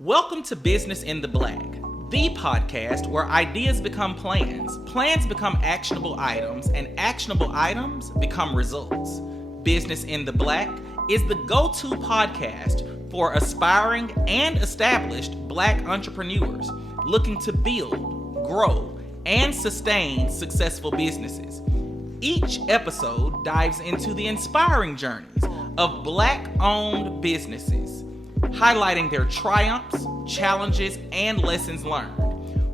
Welcome to Business in the Black, the podcast where ideas become plans, plans become actionable items, and actionable items become results. Business in the Black is the go-to podcast for aspiring and established Black entrepreneurs looking to build, grow, and sustain successful businesses. Each episode dives into the inspiring journeys of Black-owned businesses, highlighting their triumphs, challenges, and lessons learned.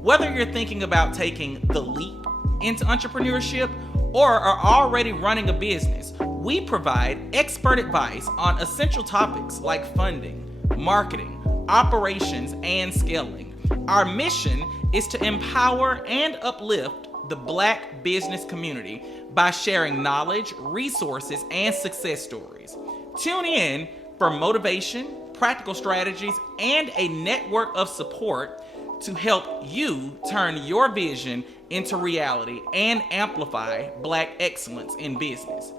Whether you're thinking about taking the leap into entrepreneurship or are already running a business, we provide expert advice on essential topics like funding, marketing, operations, and scaling. Our mission is to empower and uplift the Black business community by sharing knowledge, resources, and success stories. Tune in for motivation, practical strategies, and a network of support to help you turn your vision into reality and amplify Black excellence in business.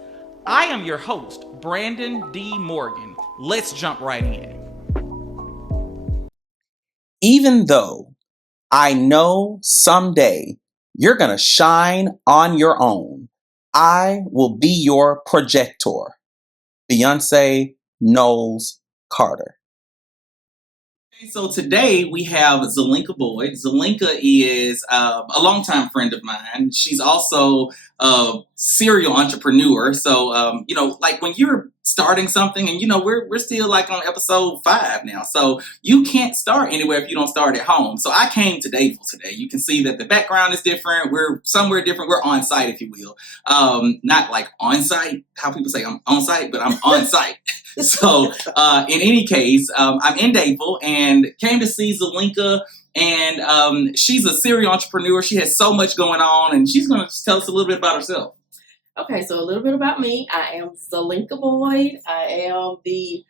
I am your host, Brandon D. Morgan. Let's jump right in. Even though I know someday you're going to shine on your own, I will be your projector. Beyonce Knowles Carter. So today we have Zelenka Boyd. Zelenka is a longtime friend of mine. She's also a serial entrepreneur. So, like when you're starting something and, we're still like on episode 5 now. So you can't start anywhere if you don't start at home. So I came to Dadeville today. You can see that the background is different. We're somewhere different. We're on site, if you will. Not like on site, how people say I'm on site, but I'm on site. So in any case, I'm in Dadeville and came to see Zelenka, and she's a serial entrepreneur. She has so much going on, and she's going to tell us a little bit about herself. Okay, so a little bit about me. I am Zelenka Boyd. I am the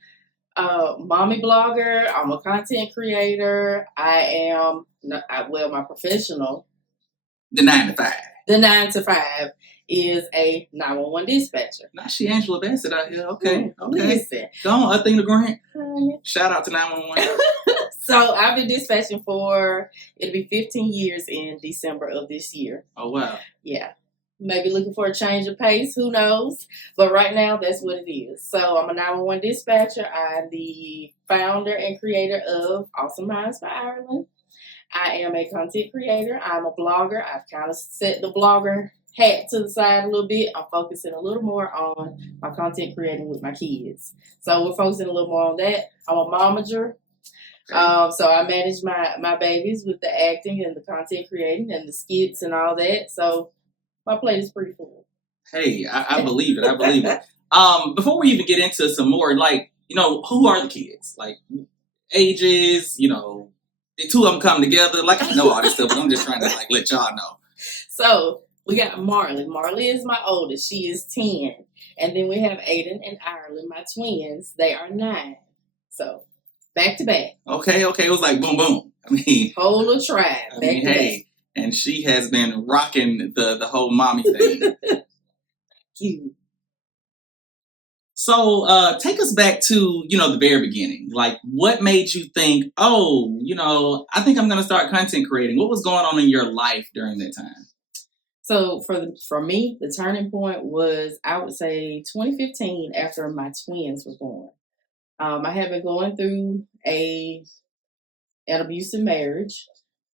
mommy blogger. I'm a content creator. I am, my professional. The 9 to 5. The 9 to 5 is a 911 dispatcher. Now she Angela Bassett out here. Okay. Listen. Go on, Athena Grant. Shout out to 911. So I've been dispatching for, it'll be 15 years in December of this year. Oh, wow. Yeah. Maybe looking for a change of pace, who knows? But right now, that's what it is. So I'm a 911 dispatcher. I'm the founder and creator of Awesome Minds by Ireland. I am a content creator. I'm a blogger. I've kind of set the blogger hat to the side a little bit. I'm focusing a little more on my content creating with my kids. So we're focusing a little more on that. I'm a momager. So I manage my babies with the acting and the content creating and the skits and all that. So my plate is pretty full. Hey, I believe it. Before we even get into some more, who are the kids? Like, ages, the two of them come together. Like, I know all this stuff, but I'm just trying to, let y'all know. So, we got Marley. Marley is my oldest. She is 10. And then we have Aiden and Ireland, my twins. They are 9. So, back to back. Okay. It was like boom, boom. I mean, whole little tribe. Back to back. And she has been rocking the whole mommy thing. Cute. So take us back to, the very beginning. Like, what made you think, I think I'm going to start content creating? What was going on in your life during that time? So for me, the turning point was, I would say, 2015 after my twins were born. I had been going through an abusive marriage.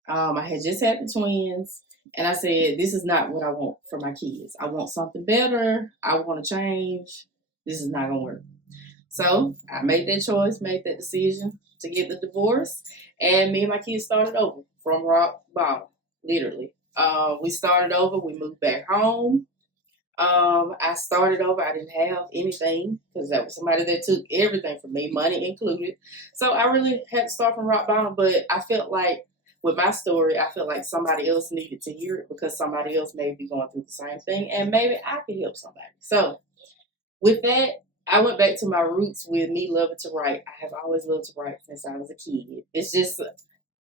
I had just had the twins, and I said, this is not what I want for my kids. I want something better. I want to change. This is not going to work. So I made that choice, made that decision to get the divorce, and me and my kids started over from rock bottom, literally. We started over. We moved back home. I started over. I didn't have anything because that was somebody that took everything from me, money included. So I really had to start from rock bottom, but I felt like with my story, I felt like somebody else needed to hear it because somebody else may be going through the same thing, and maybe I could help somebody. So with that, I went back to my roots with me loving to write. I have always loved to write since I was a kid. It's just,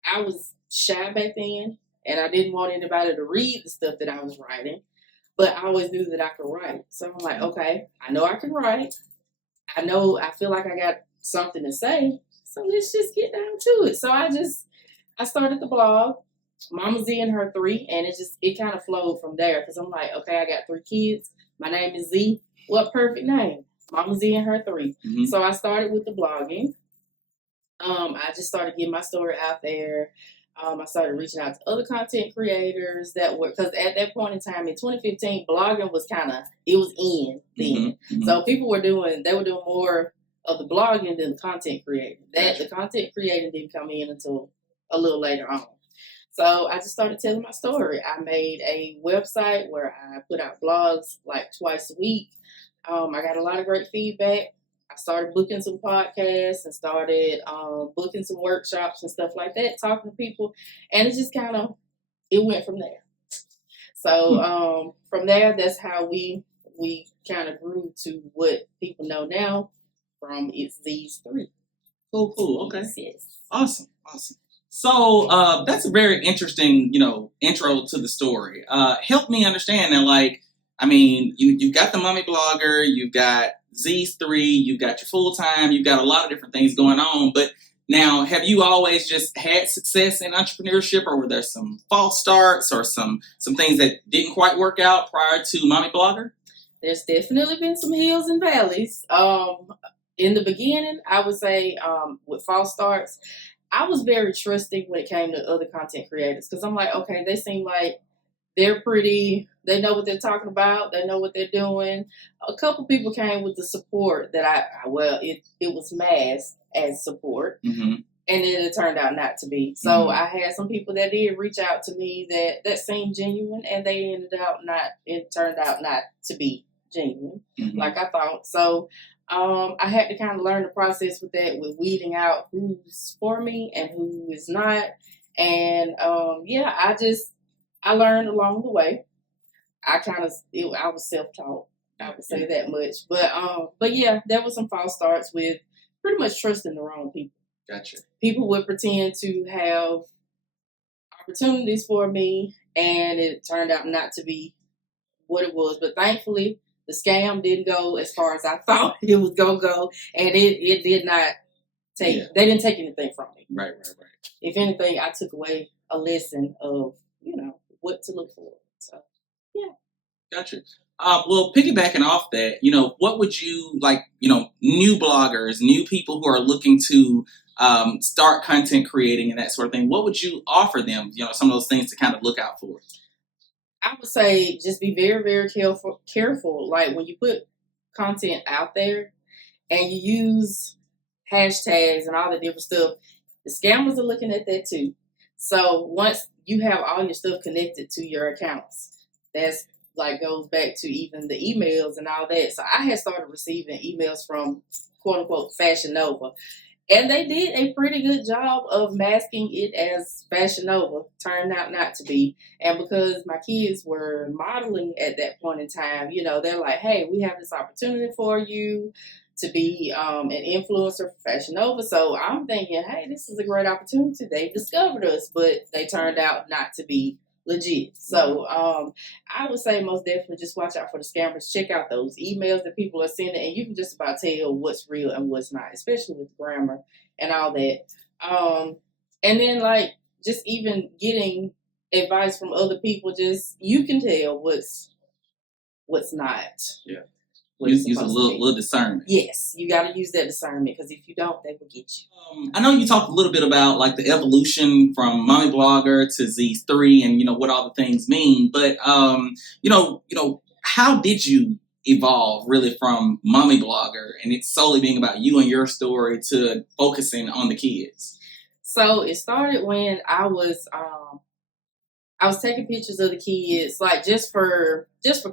I was shy back then, and I didn't want anybody to read the stuff that I was writing, but I always knew that I could write. So I'm like, okay, I know I can write. I feel like I got something to say. so let's just get down to it. So I started the blog, Mama Z and her 3, and it kind of flowed from there because I'm like, okay, I got 3 kids. My name is Z. What perfect name? Mama Z and her 3. Mm-hmm. So I started with the blogging. I just started getting my story out there. I started reaching out to other content creators that were, because at that point in time in 2015, blogging was it was in then. Mm-hmm. So they were doing more of the blogging than the content creating. The content creating didn't come in until a little later on. So I just started telling my story. I made a website where I put out blogs like twice a week. I got a lot of great feedback. I started booking some podcasts and started booking some workshops and stuff like that, talking to people. And it just it went from there. So from there, that's how we kind of grew to what people know now from it's these 3. Cool. Okay. Yes. Awesome. So that's a very interesting, intro to the story. Help me understand that, like, I mean, you've got the mommy blogger, you've got Z's 3, you've got your full-time, you've got a lot of different things going on. But now, have you always just had success in entrepreneurship, or were there some false starts or some things that didn't quite work out prior to mommy blogger? There's definitely been some hills and valleys. In the beginning, I would say with false starts, I was very trusting when it came to other content creators because I'm like, okay, they seem like they're they know what they're talking about. They know what they're doing. A couple people came with the support that it was masked as support. Mm-hmm. And then it turned out not to be. So I had some people that did reach out to me that seemed genuine, and it turned out not to be genuine, like I thought. So I had to kind of learn the process with that, with weeding out who's for me and who is not. And I learned along the way. I was self-taught. I would say that much. But yeah, there was some false starts with pretty much trusting the wrong people. Gotcha. People would pretend to have opportunities for me, and it turned out not to be what it was. But thankfully, the scam didn't go as far as I thought it was going to go, and it did not they didn't take anything from me. Right. If anything, I took away a lesson of, what to look for. So, yeah. Gotcha. Well, piggybacking off that, what would you new bloggers, new people who are looking to start content creating and that sort of thing, what would you offer them, some of those things to kind of look out for? I would say just be very, very careful. Like when you put content out there and you use hashtags and all the different stuff, the scammers are looking at that too. So once you have all your stuff connected to your accounts, that's goes back to even the emails and all that. So I had started receiving emails from quote unquote Fashion Nova. And they did a pretty good job of masking it as Fashion Nova. Turned out not to be. And because my kids were modeling at that point in time, they're like, hey, we have this opportunity for you to be an influencer for Fashion Nova. So I'm thinking, hey, this is a great opportunity. They discovered us, but they turned out not to be legit. So I would say most definitely just watch out for the scammers. Check out those emails that people are sending, and you can just about tell what's real and what's not, especially with grammar and all that. And then just even getting advice from other people, just you can tell what's not. Yeah. Use a little discernment. Yes, you got to use that discernment because if you don't, they will get you. I know you talked a little bit about the evolution from mommy blogger to Z's 3 and what all the things mean, but how did you evolve really from mommy blogger and it's solely being about you and your story to focusing on the kids? So it started when I was taking pictures of the kids, just for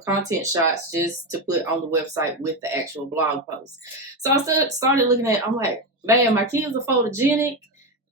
content shots, just to put on the website with the actual blog post. So I started looking at, I'm like, man, my kids are photogenic.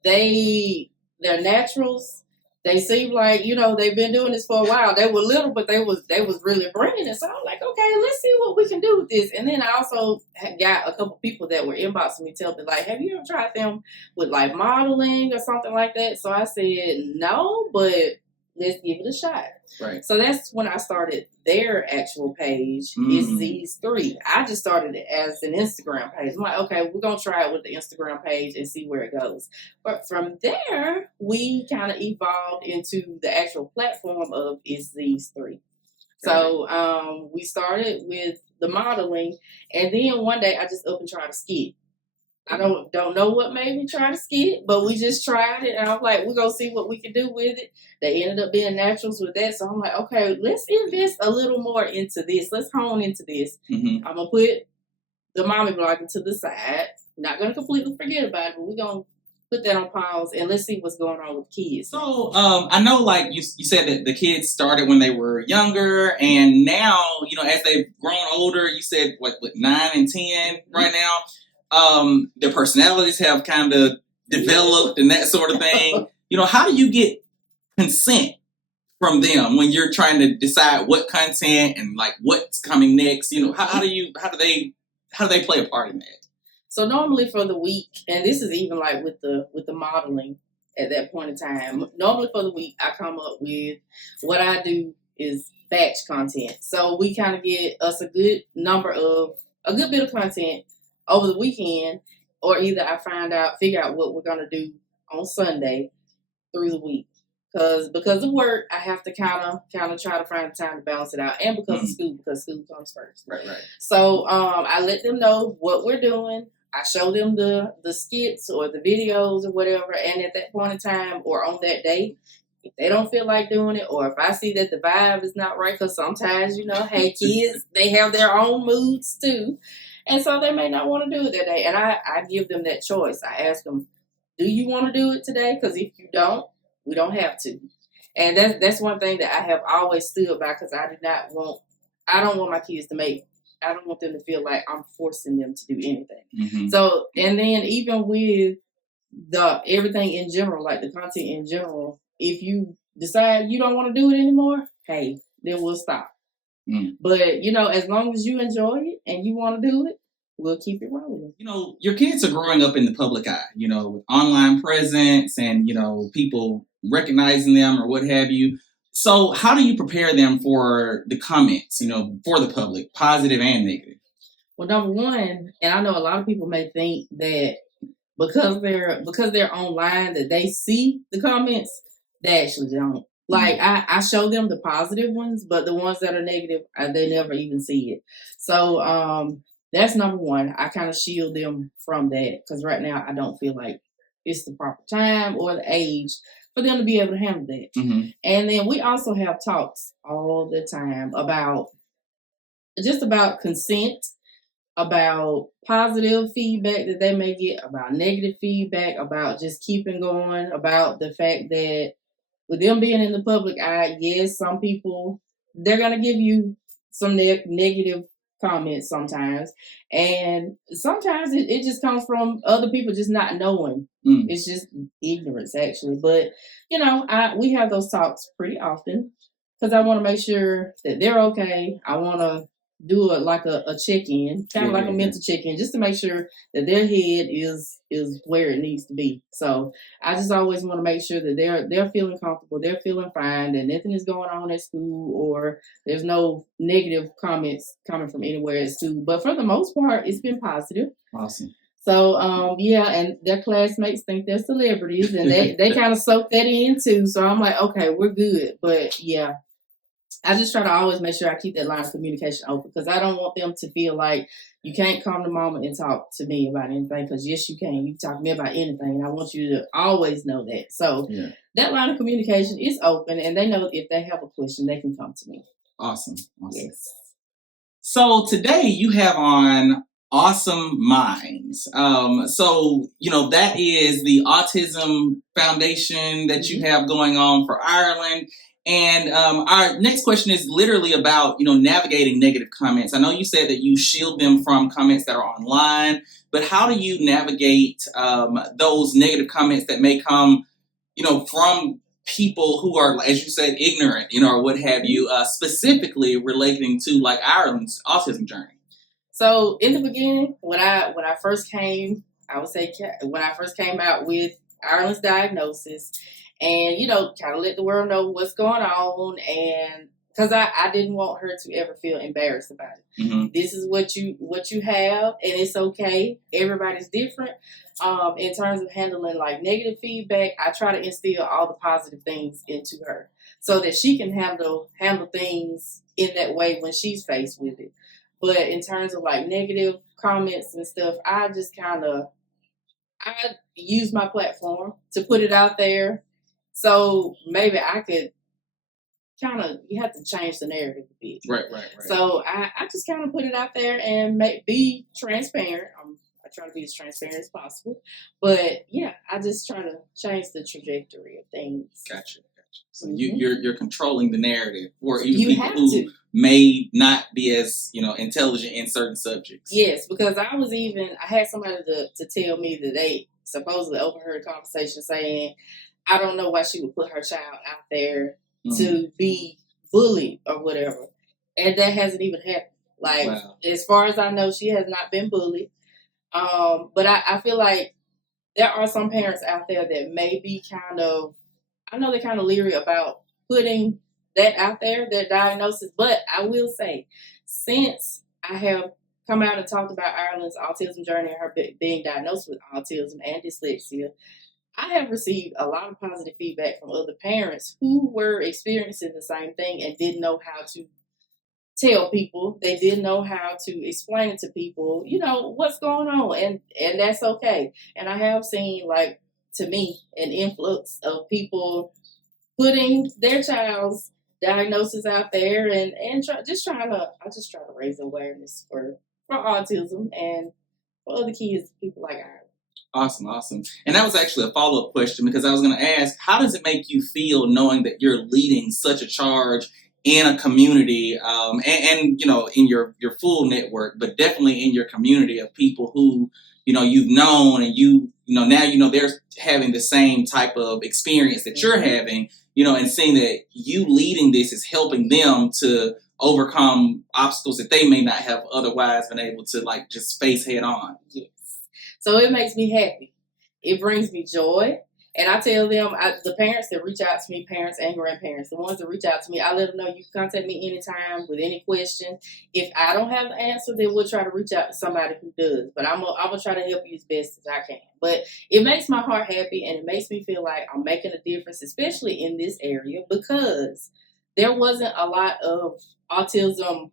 They're naturals. They seem like, they've been doing this for a while. They were little, but they was really bringing it. So I'm like, okay, let's see what we can do with this. And then I also got a couple people that were inboxing me, telling me, have you ever tried them with modeling or something like that? So I said, no, but let's give it a shot. Right. So that's when I started their actual page. It's these three. I just started it as an Instagram page. I'm like, okay, we're going to try it with the Instagram page and see where it goes. But from there, we kind of evolved into the actual platform of It's These Three. So we started with the modeling, and then one day I just up and tried to skit. I don't know what made me try to skit, but we just tried it, and I'm like, we're gonna see what we can do with it. They ended up being naturals with that, so I'm like, okay, let's invest a little more into this. Let's hone into this. I'm gonna put the mommy blogging to the side. Not gonna completely forget about it, but we're gonna put that on pause and let's see what's going on with kids. So I know, like you said that the kids started when they were younger, and now as they've grown older, you said what 9 and 10 right now. Their personalities have kind of developed and that sort of thing. How do you get consent from them when you're trying to decide what content and like what's coming next? How do they play a part in that? So normally for the week, and this is even like with the modeling at that point in time, normally for the week I come up with what I do is batch content. So we kind of get us a good bit of content over the weekend, or either I figure out what we're gonna do on Sunday through the week. Because of work, I have to kind of try to find time to balance it out, and because school comes first. Right. So I let them know what we're doing. I show them the skits or the videos or whatever, and at that point in time or on that day, if they don't feel like doing it, or if I see that the vibe is not right, because sometimes hey, kids, they have their own moods too. And so they may not want to do it that day. And I give them that choice. I ask them, do you want to do it today? Because if you don't, we don't have to. And that's one thing that I have always stood by, because I don't want my kids I don't want them to feel like I'm forcing them to do anything. So, and then even with everything in general, like the content in general, if you decide you don't want to do it anymore, hey, then we'll stop. But, as long as you enjoy it and you want to do it, we'll keep it rolling. Your kids are growing up in the public eye, with online presence and, people recognizing them or what have you. So how do you prepare them for the comments, for the public, positive and negative? Well, number one, and I know a lot of people may think that because they're online that they see the comments, they actually don't. Like, I show them the positive ones, but the ones that are negative, they never even see it. So that's number one. I kind of shield them from that, because right now I don't feel like it's the proper time or the age for them to be able to handle that. And then we also have talks all the time about consent, about positive feedback that they may get, about negative feedback, about just keeping going, about the fact that with them being in the public eye, yes, some people, they're going to give you some negative comments sometimes. And sometimes it just comes from other people just not knowing. It's just ignorance, actually. But, we have those talks pretty often, because I want to make sure that they're okay. I want to do it like a check-in, kind of like a mental check-in, just to make sure that their head is where it needs to be. So I just always want to make sure that they're feeling comfortable, they're feeling fine, that nothing is going on at school, or there's no negative comments coming from anywhere at school. But for the most part, it's been positive. Awesome. So and their classmates think they're celebrities, and they kind of soak that in too. So I'm like, okay, we're good. But yeah, I just try to always make sure I keep that line of communication open, because I don't want them to feel like you can't come to mama and talk to me about anything, because yes, you can. You can talk to me about anything, and I want you to always know that. So that line of communication is open, and they know if they have a question, they can come to me. Awesome. Yes. So today you have on Awesome Minds. So, that is the Autism Foundation that you have going on for Ireland. And our next question is literally about, navigating negative comments. I know you said that you shield them from comments that are online, but how do you navigate those negative comments that may come, from people who are, as you said, ignorant, or what have you, specifically relating to like Ireland's autism journey? So in the beginning, when I first came, I would say when I first came out with Ireland's diagnosis, and, you know, kind of let the world know what's going on. And because I didn't want her to ever feel embarrassed about it. Mm-hmm. This is what you have, and it's okay. Everybody's different. In terms of handling like negative feedback, I try to instill all the positive things into her so that she can handle things in that way when she's faced with it. But in terms of like negative comments and stuff, I use my platform to put it out there. So maybe I could you have to change the narrative a bit. Right. So I just kind of put it out there and be transparent. I try to be as transparent as possible. But yeah, I just try to change the trajectory of things. Gotcha. So you're controlling the narrative for even you people who may not be as, you know, intelligent in certain subjects. Yes, because I had somebody to tell me that they supposedly overheard a conversation saying, I don't know why she would put her child out there to be bullied or whatever. And that hasn't even happened. Like, as far as I know, she has not been bullied. But I feel like there are some parents out there that may be I know they're kind of leery about putting that out there, their diagnosis. But I will say, since I have come out and talked about Ireland's autism journey and her being diagnosed with autism and dyslexia, I have received a lot of positive feedback from other parents who were experiencing the same thing and didn't know how to tell people. They didn't know how to explain it to people, you know, what's going on. And that's okay. And I have seen, like, to me, an influx of people putting their child's diagnosis out there and I just try to raise awareness for autism and for other kids, people like ours. Awesome. And that was actually a follow-up question, because I was going to ask, how does it make you feel knowing that you're leading such a charge in a community, and you know, in your full network, but definitely in your community of people who, you know, you've known, and you know, now, you know, they're having the same type of experience that you're having, you know, and seeing that you leading this is helping them to overcome obstacles that they may not have otherwise been able to, like, just face head on. Yes. So it makes me happy. It brings me joy. And I tell them, the parents that reach out to me, parents and grandparents, the ones that reach out to me, I let them know you can contact me anytime with any question. If I don't have the answer, then we'll try to reach out to somebody who does. But I'm gonna try to help you as best as I can. But it makes my heart happy, and it makes me feel like I'm making a difference, especially in this area, because there wasn't a lot of autism.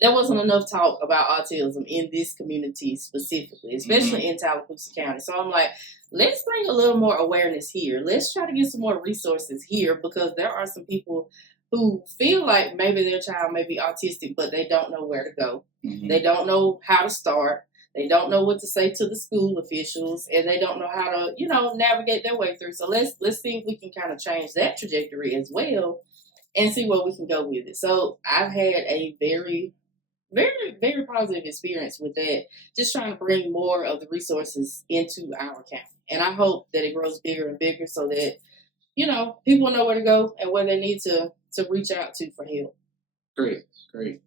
There wasn't enough talk about autism in this community specifically, especially in Tallapoosa County. So I'm like, let's bring a little more awareness here. Let's try to get some more resources here, because there are some people who feel like maybe their child may be autistic, but they don't know where to go. They don't know how to start. They don't know what to say to the school officials, and they don't know how to, you know, navigate their way through. So let's see if we can kind of change that trajectory as well and see where we can go with it. So I've had a very, very, very positive experience with that, just trying to bring more of the resources into our county. And I hope that it grows bigger and bigger so that, you know, people know where to go and where they need to reach out to for help. Great.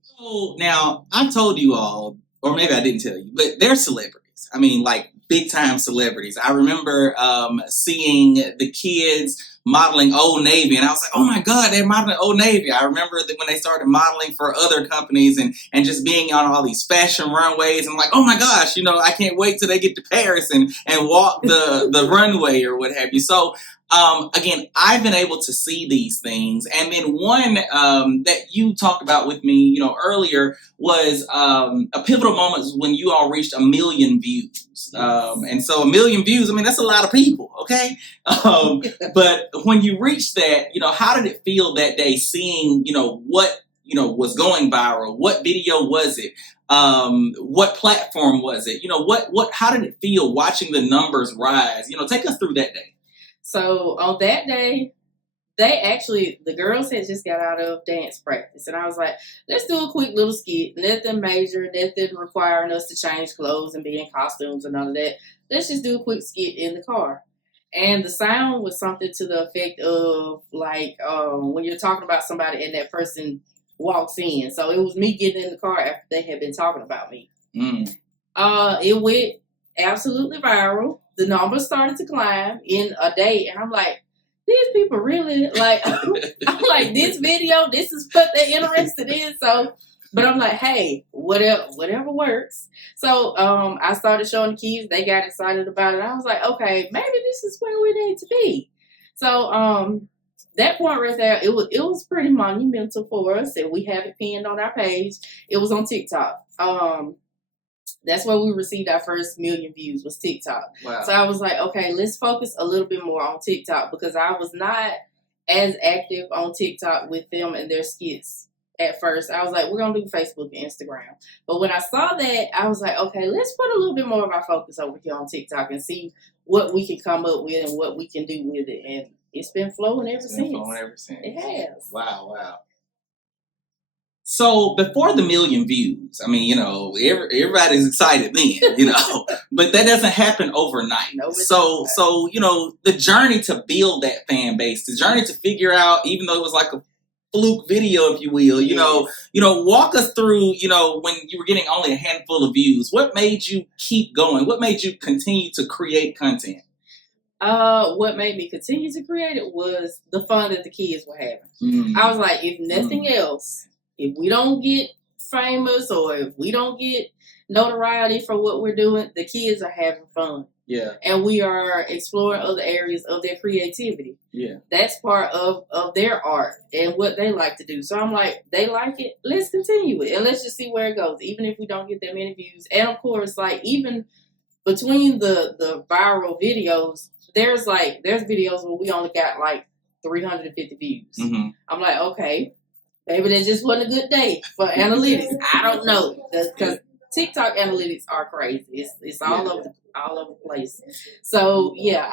So now, I told you all, or maybe I didn't tell you, but they're celebrities. I mean, like, big time celebrities. I remember seeing the kids modeling Old Navy, and I was like, oh my God, they're modeling Old Navy. I remember that when they started modeling for other companies and just being on all these fashion runways, I'm like, oh my gosh, you know, I can't wait till they get to Paris and walk the runway or what have you. So again, I've been able to see these things. And then one that you talked about with me, you know, earlier was a pivotal moment when you all reached 1 million views. And so 1 million views, I mean, that's a lot of people, okay? But when you reached that, you know, how did it feel that day seeing, you know, what, you know, was going viral? What video was it? What platform was it? You know, how did it feel watching the numbers rise? You know, take us through that day. So on that day, the girls had just got out of dance practice. And I was like, let's do a quick little skit. Nothing major, nothing requiring us to change clothes and be in costumes and none of that. Let's just do a quick skit in the car. And the sound was something to the effect of, like, when you're talking about somebody and that person walks in. So it was me getting in the car after they had been talking about me. It went absolutely viral. The numbers started to climb in a day, and I'm like, these people really like, I'm like, this video, this is what they're interested in. So, but I'm like, hey, whatever works. So I started showing the kids. They got excited about it. I was like, okay, maybe this is where we need to be. So that point right there, it was pretty monumental for us, and we have it pinned on our page. It was on TikTok. That's where we received our first million views, was TikTok. Wow. So I was like, okay, let's focus a little bit more on TikTok, because I was not as active on TikTok with them and their skits at first. I was like, we're going to do Facebook and Instagram. But when I saw that, I was like, okay, let's put a little bit more of our focus over here on TikTok and see what we can come up with and what we can do with it. And it's been flowing ever since. It has. Wow. So before the million views, I mean, everybody's excited then, but that doesn't happen overnight. No, so, the journey to build that fan base, the journey to figure out, even though it was like a fluke video, if you will, walk us through, when you were getting only a handful of views, what made you keep going? What made you continue to create content? What made me continue to create it was the fun that the kids were having. I was like, if nothing else, if we don't get famous or if we don't get notoriety for what we're doing, the kids are having fun. Yeah. And we are exploring other areas of their creativity. Yeah. That's part of their art and what they like to do. So I'm like, they like it, let's continue it. And let's just see where it goes, even if we don't get that many views. And of course, like, even between the viral videos, there's videos where we only got like 350 views. Mm-hmm. I'm like, okay, maybe that just wasn't a good day for analytics. I don't know, because TikTok analytics are crazy. It's all over the place. So yeah,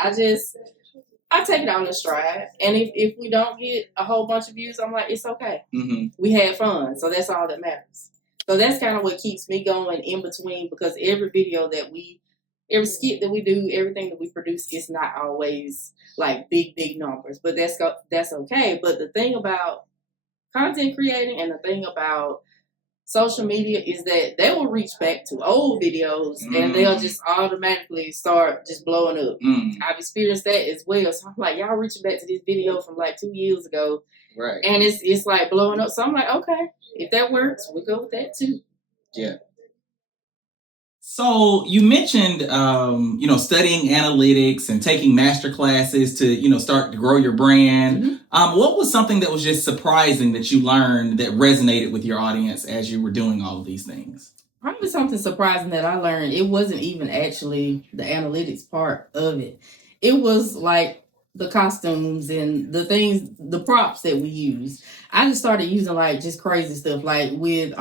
I take it all in stride. And if we don't get a whole bunch of views, I'm like, it's okay. Mm-hmm. We had fun, so that's all that matters. So that's kind of what keeps me going in between, because every skit that we do, everything that we produce is not always like big numbers, but that's okay. But the thing about content creating and the thing about social media is that they will reach back to old videos and they'll just automatically start just blowing up. I've experienced that as well. So I'm like, y'all reaching back to this video from like 2 years ago. Right. And it's like blowing up. So I'm like, okay, if that works, we'll go with that too. Yeah. So you mentioned, studying analytics and taking master classes to, start to grow your brand. Mm-hmm. What was something that was just surprising that you learned that resonated with your audience as you were doing all of these things? Probably something surprising that I learned. It wasn't even actually the analytics part of it. It was like the costumes and the things, the props that we use. I just started using like just crazy stuff, like with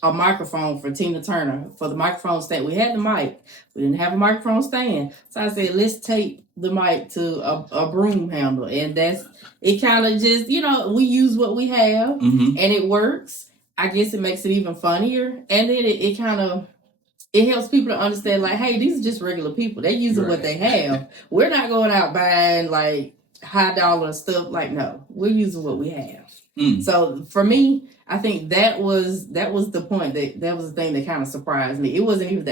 a microphone for Tina Turner, for the microphone stand. We had the mic. We didn't have a microphone stand. So I said, let's tape the mic to a broom handle. And it kind of just, we use what we have, and it works. I guess it makes it even funnier. And then it kind of, it helps people to understand, like, hey, these are just regular people. They're using what they have. We're not going out buying like high dollar stuff. Like, no, we're using what we have. So for me, I think that was the point, that was the thing that kind of surprised me. It wasn't even the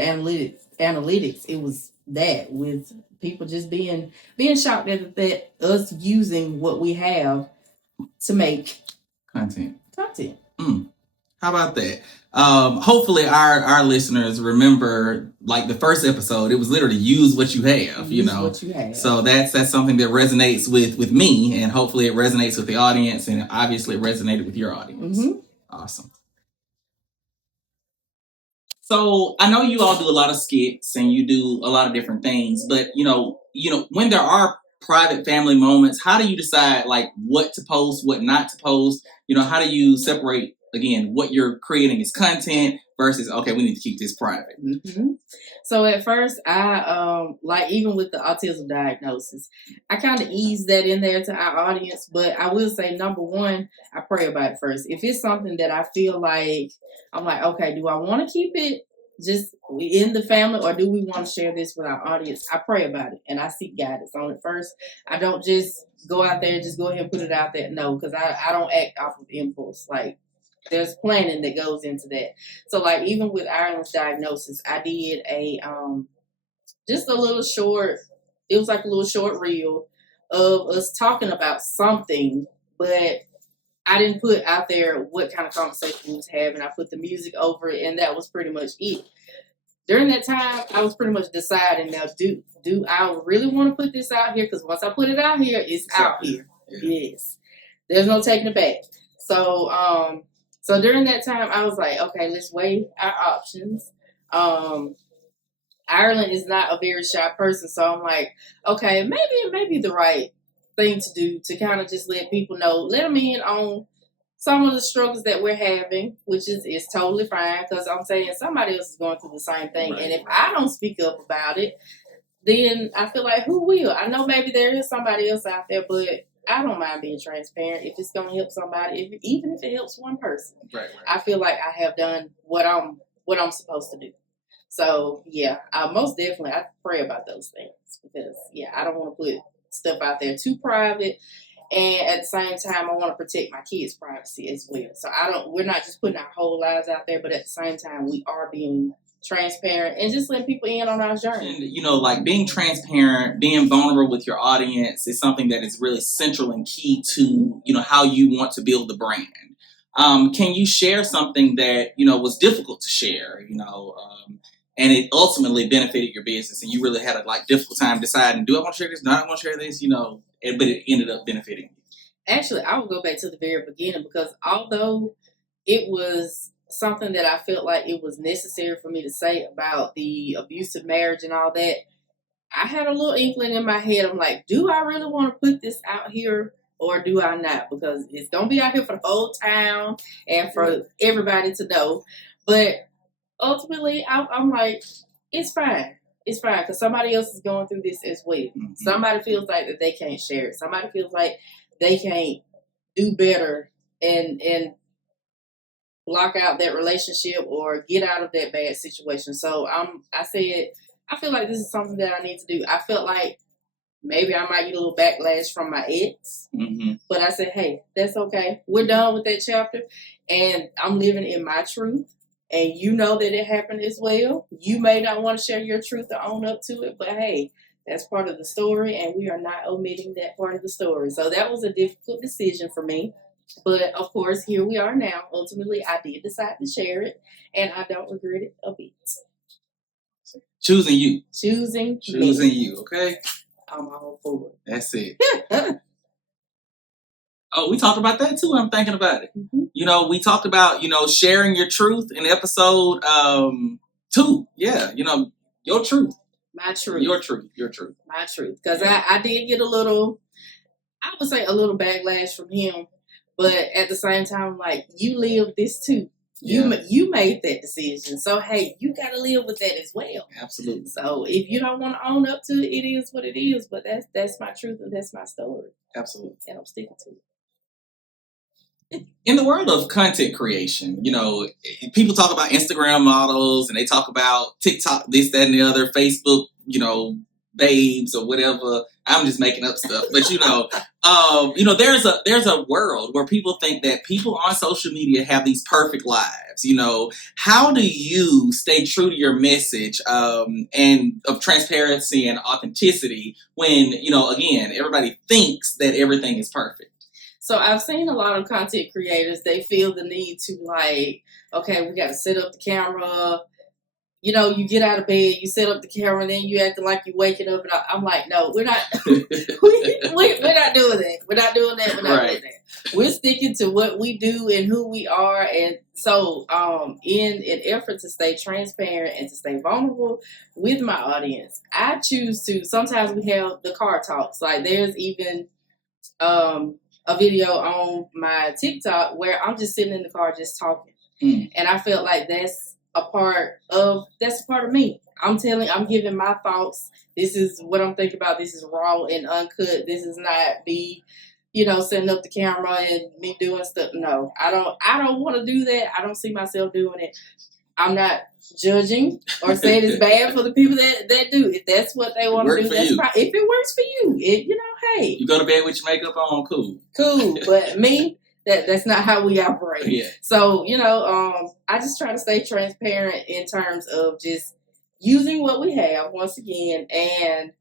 analytics. It was that, with people just being shocked at that us using what we have to make content. How about that? Hopefully our listeners remember, like, the first episode, it was literally use what you have, what you have. So that's something that resonates with me, and hopefully it resonates with the audience, and obviously it resonated with your audience. Mm-hmm. Awesome. So I know you all do a lot of skits and you do a lot of different things, but when there are private family moments, how do you decide like what to post, what not to post? How do you separate, again, what you're creating as content versus, okay, we need to keep this private? Mm-hmm. So at first, I, even with the autism diagnosis, I kind of eased that in there to our audience. But I will say, number one, I pray about it first. If it's something that I feel like, I'm like, okay, do I want to keep it just in the family, or do we want to share this with our audience? I pray about it and I seek guidance on it first. I don't just go out there and just go ahead and put it out there. No, because I don't act off of impulse. Like, there's planning that goes into that. So like, even with Ireland's diagnosis, I did just a little short, it was like a little short reel of us talking about something, but I didn't put out there what kind of conversation we was having. I put the music over it, and that was pretty much it. During that time, I was pretty much deciding now, do I really want to put this out here? Because once I put it out here, it's out here. Yeah. Yes. There's no taking it back. So so during that time, I was like, okay, let's weigh our options. Ireland is not a very shy person, so I'm like, okay, maybe it may be the right thing to do to kind of just let people know, let them in on some of the struggles that we're having, which is totally fine, because I'm saying somebody else is going through the same thing. Right. And if I don't speak up about it, then I feel like who will? I know maybe there is somebody else out there, but I don't mind being transparent if it's going to help somebody, even if it helps one person. Right. I feel like I have done what I'm supposed to do. So yeah, most definitely I pray about those things, because yeah, I don't want to put stuff out there too private. And at the same time, I want to protect my kids' privacy as well. So we're not just putting our whole lives out there, but at the same time, we are being transparent and just letting people in on our journey. And, like being transparent, being vulnerable with your audience is something that is really central and key to, how you want to build the brand. Can you share something that, was difficult to share, and it ultimately benefited your business, and you really had a difficult time deciding, do I want to share this? Do I want to share this? But it ended up benefiting you. Actually, I will go back to the very beginning, because although it was something that I felt like it was necessary for me to say about the abusive marriage and all that, I had a little inkling in my head. I'm like, do I really want to put this out here or do I not? Because it's going to be out here for the whole town and for everybody to know. But ultimately, I'm like, it's fine. It's fine, because somebody else is going through this as well. Mm-hmm. Somebody feels like that they can't share it. Somebody feels like they can't do better and block out that relationship or get out of that bad situation. So I said, I feel like this is something that I need to do. I felt like maybe I might get a little backlash from my ex, but I said, hey, that's okay. We're done with that chapter, and I'm living in my truth. And you know that it happened as well. You may not want to share your truth or own up to it, but hey, that's part of the story, and we are not omitting that part of the story. So that was a difficult decision for me. But of course, here we are now. Ultimately, I did decide to share it, and I don't regret it a bit. Choosing you. Choosing you, okay? I'm all for it. That's it. Oh, we talked about that too. I'm thinking about it. Mm-hmm. We talked about, sharing your truth in episode 2. Yeah, your truth. My truth. Your truth. Your truth. My truth. Because I did get a little backlash from him. But at the same time, like, you live this too. Yeah. You made that decision. So, hey, you got to live with that as well. Absolutely. So, if you don't want to own up to it, it is what it is. But that's my truth and that's my story. Absolutely. And I'm sticking to it. In the world of content creation, people talk about Instagram models and they talk about TikTok, this, that, and the other, Facebook, babes or whatever. I'm just making up stuff, but there's a world where people think that people on social media have these perfect lives. How do you stay true to your message and of transparency and authenticity when again everybody thinks that everything is perfect? So I've seen a lot of content creators, they feel the need to okay, we got to set up the camera. You get out of bed, you set up the camera, and then you acting like you're waking up. And I'm like, no, we're not. we're not doing that. We're not doing that. We're not doing that. We're sticking to what we do and who we are. And so, in an effort to stay transparent and to stay vulnerable with my audience, I choose to. Sometimes we have the car talks. Like there's even a video on my TikTok where I'm just sitting in the car just talking. And I felt like that's a part of me. I'm giving my thoughts. This is what I'm thinking about. This is raw and uncut. This is not me, setting up the camera and me doing stuff. No, I don't want to do that. I don't see myself doing it. I'm not judging or saying it's bad for the people that do. If that's what they want to do, that's fine. If it works for you, hey. You go to bed with your makeup on, cool. But me, that's not how we operate. Yeah. So, I just try to stay transparent in terms of just using what we have once again and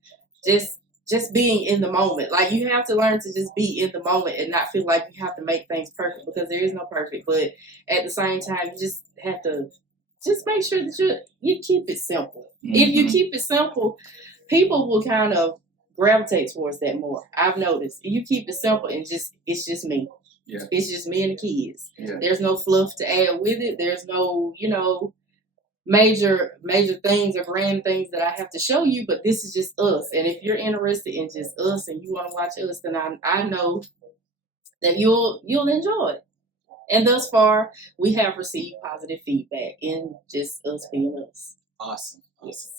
just just being in the moment. Like, you have to learn to just be in the moment and not feel like you have to make things perfect, because there is no perfect. But at the same time, you just have to just make sure that you keep it simple. Mm-hmm. If you keep it simple, people will kind of gravitate towards that more. I've noticed. If you keep it simple and it's just me. Yeah. It's just me and the kids. Yeah. There's no fluff to add with it. There's no, major things or grand things that I have to show you, but this is just us. And if you're interested in just us and you want to watch us, then I know that you'll enjoy it. And thus far, we have received positive feedback in just us being us. Awesome. Yes.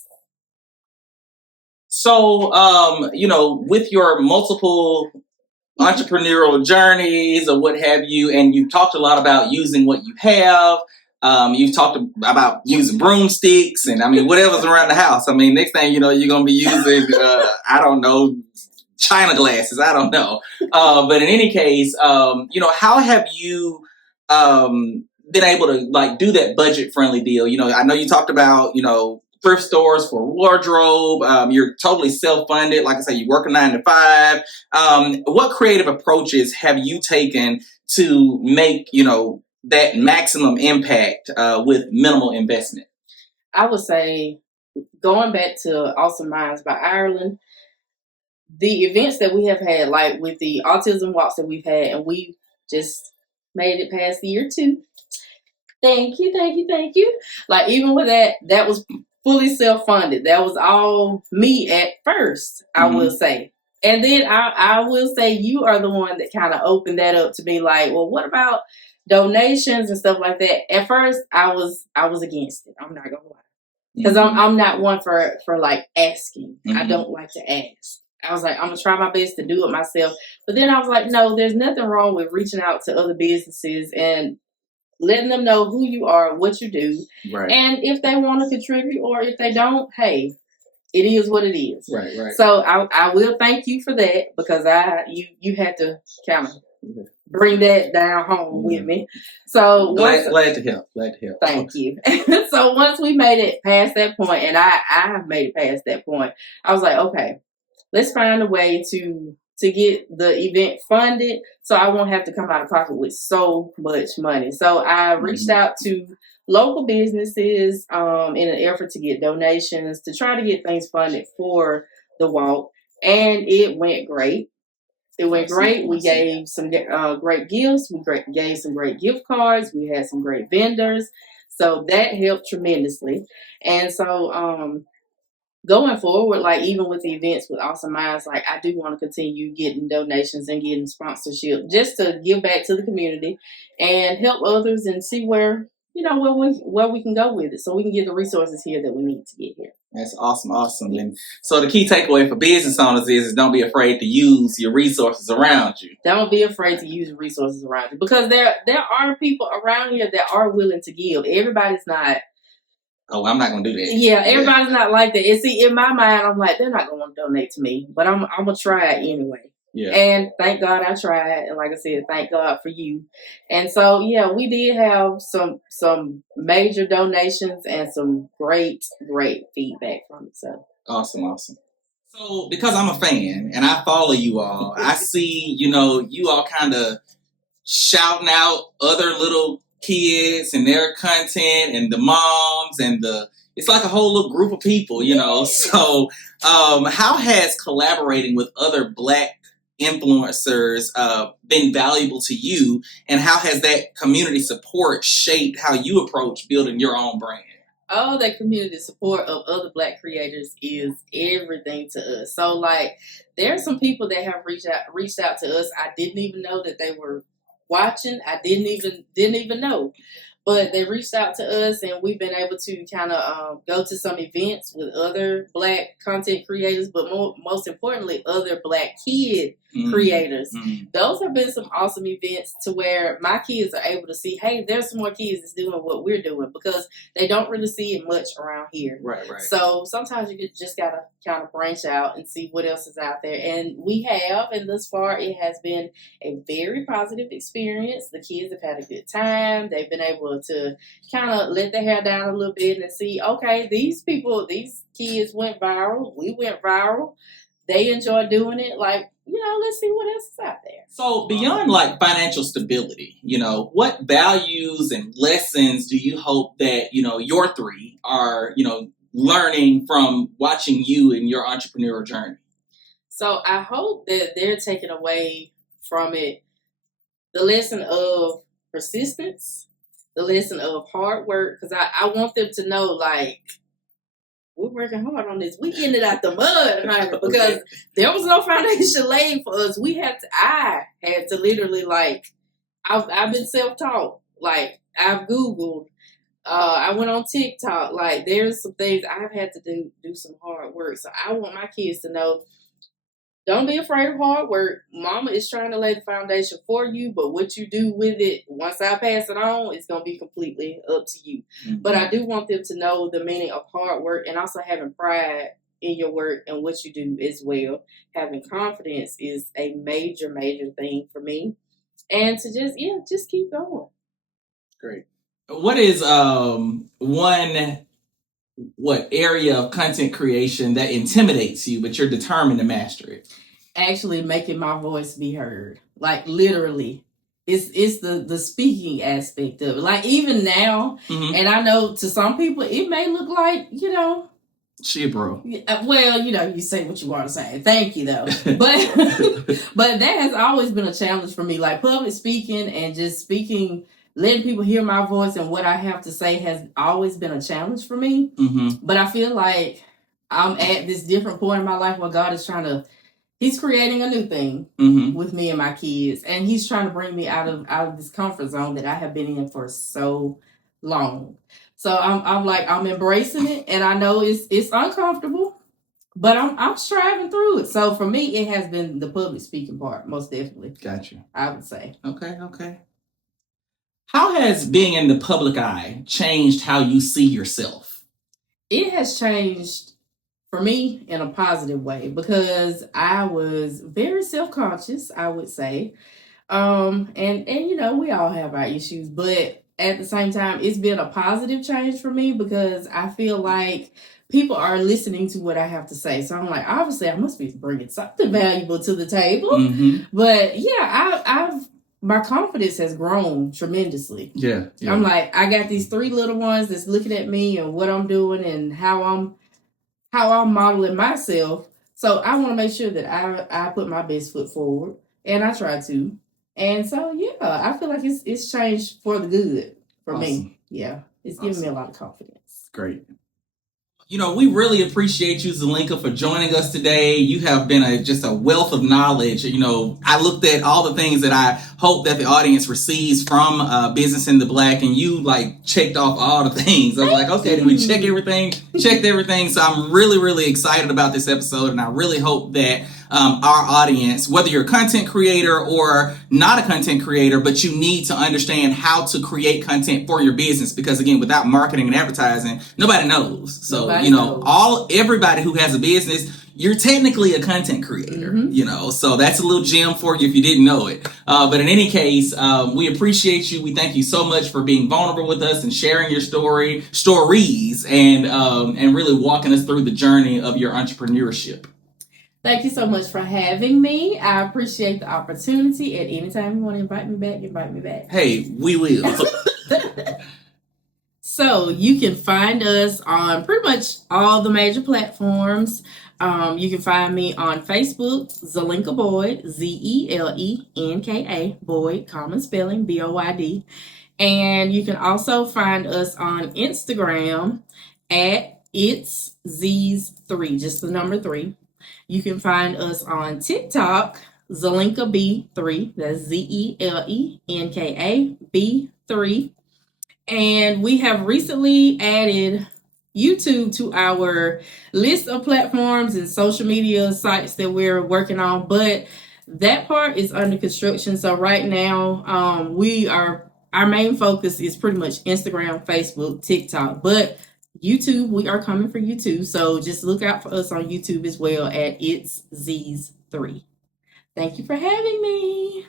So, with your multiple entrepreneurial journeys or what have you, and you've talked a lot about using what you have. You've talked about using broomsticks and whatever's around the house. Next thing you know, you're going to be using, I don't know, China glasses. I don't know. But in any case, how have you been able to do that budget friendly deal? I know you talked about, thrift stores for wardrobe. You're totally self-funded. Like I said, you work a 9 to 5. What creative approaches have you taken to make, that maximum impact with minimal investment? I would say, going back to Awesome Minds by Ireland, the events that we have had, like with the autism walks that we've had, and we just made it past the year 2. Thank you. Like, even with that was fully self-funded. That was all me at first, I will say. And then I will say you are the one that kind of opened that up to be like, well, what about donations and stuff like that? At first, I was against it. I'm not gonna lie, because I'm not one for like asking. I don't like to ask. I was like, I'm gonna try my best to do it myself. But then I was like, no, there's nothing wrong with reaching out to other businesses and letting them know who you are, what you do, right. And if they want to contribute or if they don't, hey, it is what it is. Right. So I will thank you for that, because you had to kind of bring that down home with me. So glad to help. Thank you. So once we made it past that point, and I made it past that point, I was like, okay, let's find a way to get the event funded so I won't have to come out of pocket with so much money. So I reached out to local businesses in an effort to get donations to try to get things funded for the walk. And it went great. We gave some great gifts. We gave some great gift cards. We had some great vendors. So that helped tremendously. And so going forward, like even with the events with Awesome Minds, like I do want to continue getting donations and getting sponsorship just to give back to the community and help others and see where we can go with it, so we can get the resources here that we need to get here. That's awesome. And so the key takeaway for business owners is don't be afraid to use your resources around you. Don't be afraid to use your resources around you, because there are people around here that are willing to give. Everybody's not. Oh, I'm not going to do that. Yeah, everybody's not like that. And see, in my mind, I'm like, they're not going to want to donate to me, but I'm going to try it anyway. Yeah. And thank God I tried. And like I said, thank God for you. And so, yeah, we did have some major donations and some great feedback from it. So awesome. So because I'm a fan and I follow you all, I see, you all kind of shouting out other little kids and their content and the moms and it's like a whole little group of people, So how has collaborating with other Black influencers been valuable to you, and how has that community support shaped how you approach building your own brand? Oh, that community support of other Black creators is everything to us. So like, there are some people that have reached out to us. I didn't even know that they were watching. I didn't even know, but they reached out to us, and we've been able to kind of go to some events with other Black content creators, but most importantly, other Black kid creators. Those have been some awesome events to where my kids are able to see, hey, there's some more kids that's doing what we're doing, because they don't really see it much around here. Right. So sometimes you just gotta kind of branch out and see what else is out there. And we have, and thus far it has been a very positive experience. The kids have had a good time. They've been able to kind of let their hair down a little bit and see, okay, these kids went viral. We went viral. they enjoy doing it, like, let's see what else is out there. So beyond like financial stability, what values and lessons do you hope that, your three are, learning from watching you in your entrepreneurial journey? So I hope that they're taking away from it the lesson of persistence, the lesson of hard work, because I want them to know, like, we're working hard on this. We getting it out the mud, honey, because there was no foundation laid for us. I had to literally, like, I've been self-taught. Like, I've Googled. I went on TikTok. Like, there's some things I've had to do some hard work. So I want my kids to know, don't be afraid of hard work. Mama is trying to lay the foundation for you, but what you do with it, once I pass it on, it's going to be completely up to you. Mm-hmm. But I do want them to know the meaning of hard work and also having pride in your work and what you do as well. Having confidence is a major, major thing for me. And to just keep going. Great. What is what area of content creation that intimidates you, but you're determined to master it? Actually making my voice be heard. Like, literally. It's the speaking aspect of it. Like, even now, and I know to some people it may look like, shit, bro. Well, you say what you want to say. Thank you, though. But that has always been a challenge for me. Like, public speaking and just speaking, letting people hear my voice and what I have to say has always been a challenge for me. Mm-hmm. But I feel like I'm at this different point in my life where God is He's creating a new thing with me and my kids. And he's trying to bring me out of this comfort zone that I have been in for so long. So I'm embracing it. And I know it's uncomfortable, but I'm striving through it. So for me, it has been the public speaking part, most definitely. Gotcha. I would say. Okay. How has being in the public eye changed how you see yourself? It has changed for me in a positive way because I was very self-conscious, I would say. And we all have our issues, but at the same time, it's been a positive change for me because I feel like people are listening to what I have to say. So I'm like, obviously, I must be bringing something valuable to the table. Mm-hmm. But yeah, my confidence has grown tremendously. Yeah. I'm like, I got these 3 little ones that's looking at me and what I'm doing and how I'm modeling myself. So I want to make sure that I put my best foot forward, and I try to. And so, I feel like it's changed for the good for me. Yeah, it's giving me a lot of confidence. Great. We really appreciate you, Zelenka, for joining us today. You have been just a wealth of knowledge. I looked at all the things that I hope that the audience receives from Business in the Black, and you checked off all the things. I was like, okay, did we check everything? Checked everything. So I'm really, really excited about this episode, and I really hope that our audience, whether you're a content creator or not a content creator, but you need to understand how to create content for your business, because again, without marketing and advertising, nobody knows. So, everybody who has a business, you're technically a content creator, so that's a little gem for you if you didn't know it. But in any case, we appreciate you. We thank you so much for being vulnerable with us and sharing your stories and really walking us through the journey of your entrepreneurship. Thank you so much for having me. I appreciate the opportunity. At any time you want to invite me back. Hey, we will. So you can find us on pretty much all the major platforms. You can find me on Facebook, Zelenka Boyd, Zelenka, Boyd, common spelling, Boyd. And you can also find us on Instagram at It's Z's 3, just the number 3. You can find us on TikTok, Zelenka B3, that's Zelenka B3. And we have recently added YouTube to our list of platforms and social media sites that we're working on, but that part is under construction. So right now, our main focus is pretty much Instagram, Facebook, TikTok, but YouTube, we are coming for YouTube. So just look out for us on YouTube as well at It's Z's 3. Thank you for having me.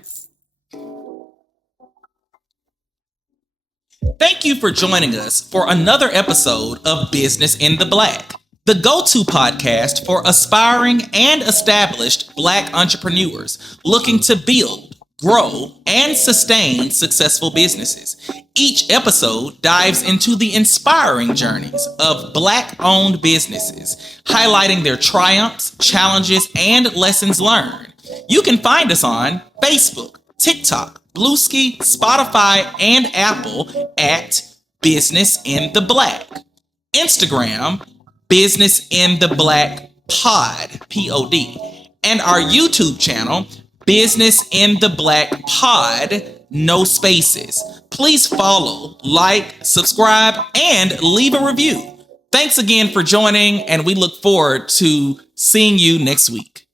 Thank you for joining us for another episode of Business in the Black. the go-to podcast for aspiring and established Black entrepreneurs looking to build, grow, and sustain successful businesses. Each episode dives into the inspiring journeys of Black-owned businesses, highlighting their triumphs, challenges, and lessons learned. You can find us on Facebook, TikTok, Bluesky, Spotify, and Apple at Business in the Black. Instagram, Business in the Black Pod, P-O-D. And our YouTube channel, Business in the Black Pod, no spaces. Please follow, like, subscribe, and leave a review. Thanks again for joining, and we look forward to seeing you next week.